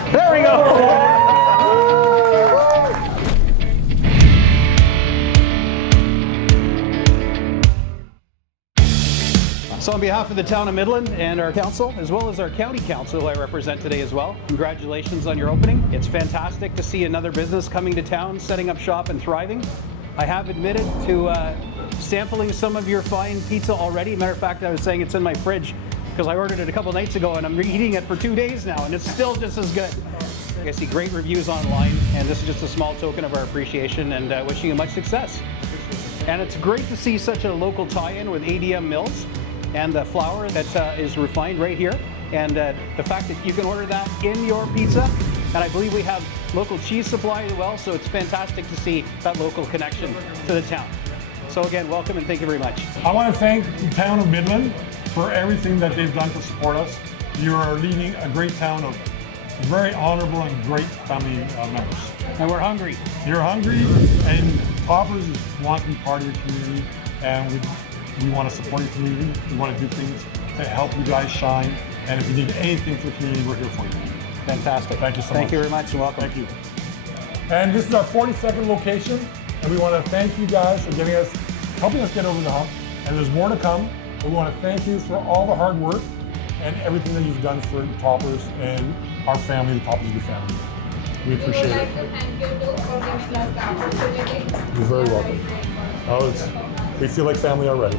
back. There we go. So on behalf of the town of Midland and our council, as well as our county council who I represent today as well, congratulations on your opening. It's fantastic to see another business coming to town, setting up shop and thriving. I have admitted to sampling some of your fine pizza already. Matter of fact, I was saying it's in my fridge because I ordered it a couple nights ago and I'm eating it for 2 days now and it's still just as good. I see great reviews online and this is just a small token of our appreciation and wishing you much success. And it's great to see such a local tie-in with ADM Mills and the flour that is refined right here, and the fact that you can order that in your pizza, and I believe we have local cheese supply as well, so it's fantastic to see that local connection to the town. So again, welcome and thank you very much. I want to thank the town of Midland for everything that they've done to support us. You are leading a great town of very honorable and great family members. And we're hungry. You're hungry, and Toppers want to be part of your community, and we want to support your community. We want to do things to help you guys shine. And if you need anything for the community, we're here for you. Fantastic. Thank you so much. Thank you very much and welcome. Thank you. And this is our 42nd location. And we want to thank you guys for helping us get over the hump. And there's more to come. We want to thank you for all the hard work and everything that you've done for Toppers and our family, the Toppers of your family. We appreciate it. We would like to thank you too for giving us the opportunity. You're very welcome. We feel like family already.